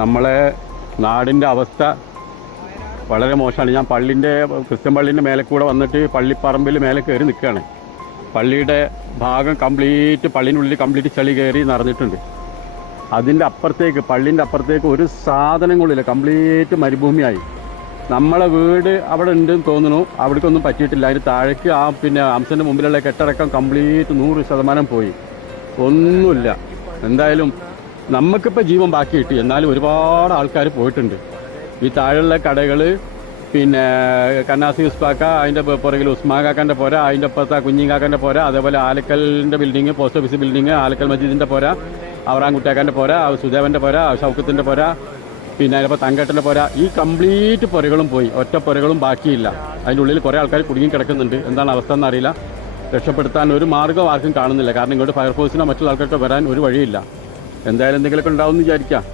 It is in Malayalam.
നമ്മളെ നാടിൻ്റെ അവസ്ഥ വളരെ മോശമാണ്. ഞാൻ ക്രിസ്ത്യൻ പള്ളീൻ്റെ മേലെ കൂടെ വന്നിട്ട് പള്ളിപ്പറമ്പിൽ മേലെ കയറി നിൽക്കുകയാണ്. പള്ളിയുടെ ഭാഗം കംപ്ലീറ്റ്, പള്ളിനുള്ളിൽ കംപ്ലീറ്റ് ചളി കയറി നിറഞ്ഞിട്ടുണ്ട്. അതിൻ്റെ അപ്പുറത്തേക്ക്, പള്ളീൻ്റെ അപ്പുറത്തേക്ക് ഒരു സാധനങ്ങളില്ല, കംപ്ലീറ്റ് മരുഭൂമിയായി. നമ്മളെ വീട് അവിടെ ഉണ്ടെന്ന് തോന്നുന്നു, അവിടേക്കൊന്നും പറ്റിയിട്ടില്ല. അതിന് താഴേക്ക് അംസൻ്റെ മുമ്പിലുള്ള കെട്ടടക്കം കംപ്ലീറ്റ് 100% പോയി, ഒന്നുമില്ല. എന്തായാലും നമുക്കിപ്പോൾ ജീവൻ ബാക്കി കിട്ടി, എന്നാലും ഒരുപാട് ആൾക്കാർ പോയിട്ടുണ്ട്. ഈ താഴെയുള്ള കടകൾ, കന്നാസി ഉസ്മാക്ക, അതിൻ്റെ പുറകിൽ ഉസ്മാക്കാൻ്റെ പോര, അതിൻ്റെ അപ്പുറത്ത് കുഞ്ഞിക്കാക്കൻ്റെ പോര, അതേപോലെ ആലക്കലിൻ്റെ building, post office building, Alakkal മസ്ജിദിൻ്റെ പോര, അവറാൻകുട്ടിയാക്കാൻ്റെ പോര, സുദേവൻ്റെ പോര, ഷൗക്കത്തിൻ്റെ പോര, അതിപ്പോൾ തങ്കേട്ടൻ്റെ പോര, ഈ കംപ്ലീറ്റ് പുരകളും പോയി, ഒറ്റ പുരകളും ബാക്കിയില്ല. അതിൻ്റെ ഉള്ളിൽ കുറേ ആൾക്കാർ കുടുങ്ങി കിടക്കുന്നുണ്ട്. എന്താണ് അവസ്ഥ എന്നറിയില്ല. രക്ഷപ്പെടുത്താൻ ഒരു മാർഗ്ഗം ആർക്കും കാണുന്നില്ല. കാരണം ഇങ്ങോട്ട് ഫയർഫോഴ്സിനോ മറ്റുള്ള ആൾക്കാർക്ക് വരാൻ ഒരു വഴിയില്ല. എന്തായാലും എന്തെങ്കിലുമൊക്കെ ഉണ്ടാവും എന്ന് വിചാരിക്കാം.